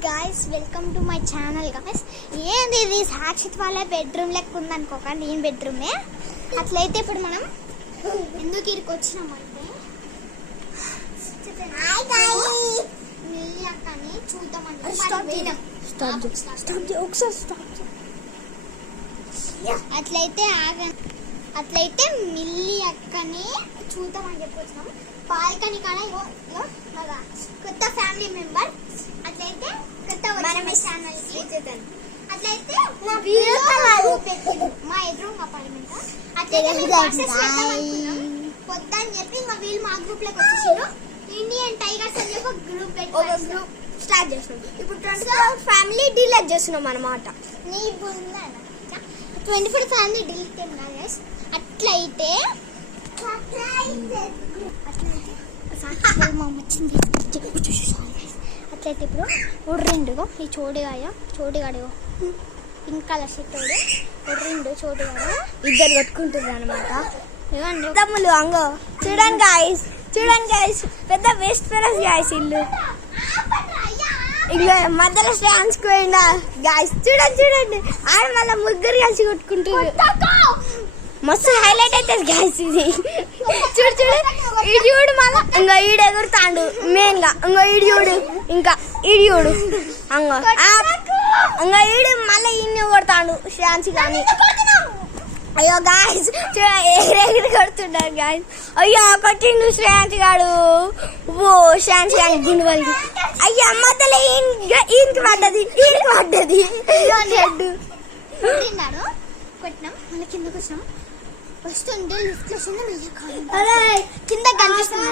guys, welcome to my channel guys. ఏంది ఇది సాక్షిత్ వాళ్ళ బెడ్రూమ్ లెక్క ఉందనుకోకండి, ఈ బెడ్రూమే. అట్లయితే ఇప్పుడు మనం ఎందుకు ఇక్కడికి వచ్చినామంటే మిల్లి అక్కని చూద్దామని. అట్లయితే మిల్లి అక్కని చూద్దామని చెప్పొచ్చినాం. పాల్కని కాడ కొత్త ఫ్యామిలీ మెంబర్. అట్లయితే కొత్త ఛానల్ కి అట్లయితే మా ఎదురు అపార్ట్మెంట్. అట్లయితే పొద్దని చెప్పి మా వీళ్ళు మా గ్రూప్ లోకి వచ్చేసారు. ఇండియన్ టైగర్స్ అని చెప్పి గ్రూప్ స్టార్ట్ చేస్తున్నాం. ఇప్పుడు 24 ఫ్యామిలీ డిలీట్ చేస్తున్నాం అన్నమాట. నీ 24 ఫ్యామిలీ డిలీట్ ఏం కాదు. అట్లయితే అట్లయితే ఇప్పుడు ఉర్రిండుగో ఈ చోటుగాడు పింక్ కలర్ షర్ట్ ఉర్రిండు చోటుగాడు ఇద్దరు కొట్టుకుంటున్నారు అనమాట. తమ్ముళ్ళు అంగో చూడండి గాయస్ పెద్ద వేస్ట్ ఫెరస్ గాయస్ ఇల్లు. ఇంకా మధ్యలో స్టాండ్స్ పోయిందా గాయస్. చూడండి ఆడ మళ్ళీ ముగ్గురు కలిసి కొట్టుకుంటారు. మస్తు హైలైట్ అవుతుంది గాయస్ ఇది. చూడు మళ్ళా ఇంకా ఈడు ఎగురుతాడు మెయిన్ గా. ఇంకో ఈడు ఇంకా ఈడు ఇంకా ఈడు మళ్ళీ ఈయన్ని కొడతాడు శ్రాంచి కానీ. అయ్యో గాయస్ ఎగిరెగిరి కొడుతున్నాడు గాయస్. అయ్యో కొట్టిండు శ్రాంచి గాడు. ఓ శ్రాంచి గాని గుండు వాళ్ళకి అయ్యో మధ్యలో ఈయనకి పడ్డది కొట్టినాం. మళ్ళీ కిందకు వచ్చినాం. వస్తుంటే లిఫ్ట్ వస్తుంది కింద కనిపిస్తుంది.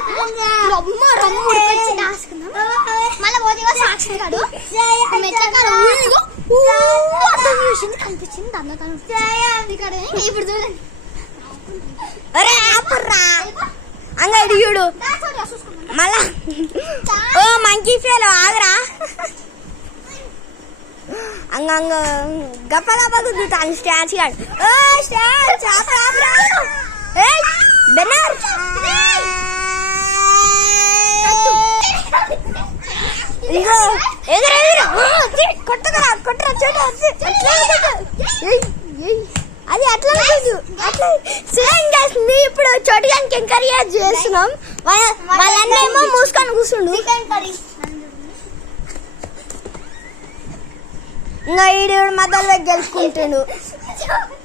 మళ్ళీ పోతే సాక్షి గాడు కనిపించింది ఇక్కడ. ఇప్పుడు చూడండి అంగడియుడు మళ్ళా ఓ మంకీ ఫేలో ఆగరా అంగ గప్ప గుద్దుతాను స్టాన్స్ గాడు. ఇగో కొట్టరా అది అట్లా మీ ఇప్పుడు చోటుగానికి ఎంకరేజ్ చేస్తున్నాం. వాళ్ళన్నేమో మూసుకొని కూర్చుండు. ఇంకా ఈడు మధ్యలో గెలుచుకుంటాడు.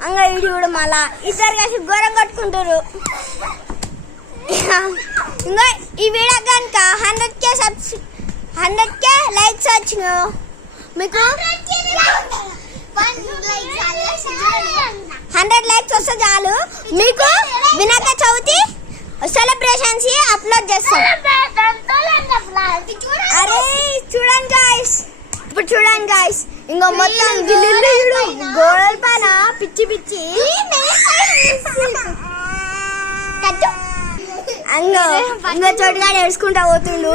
ఇంకా ఈడు మళ్ళా ఇద్దరు కలిసి ఘోరం కొట్టుకుంటారు. ఇంకా ఈ వీడియో కనుక 100K లైక్స్ వచ్చిన మీకు 100 లైక్స్ వస్తే చాలు మీకు వినాయక చవితి సెలబ్రేషన్స్ అప్లోడ్ చేస్తాం. అరే చూడండి గాయస్ ఇంకో మొత్తం గోడల పైన పిచ్చి ఇంకో చోటుగా నేర్చుకుంటా పోతుండు.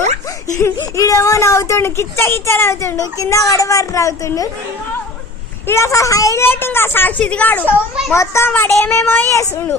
ఈడేమో నవ్వుతుండు కిచ్చ నవ్వుతుండు. కింద పడబడి నవ్వుతుండు. ఇది అసలు హైలైట్ ఇంకా సాక్షిత్ గాడు మొత్తం వాడు ఏమేమో చేస్తుండు.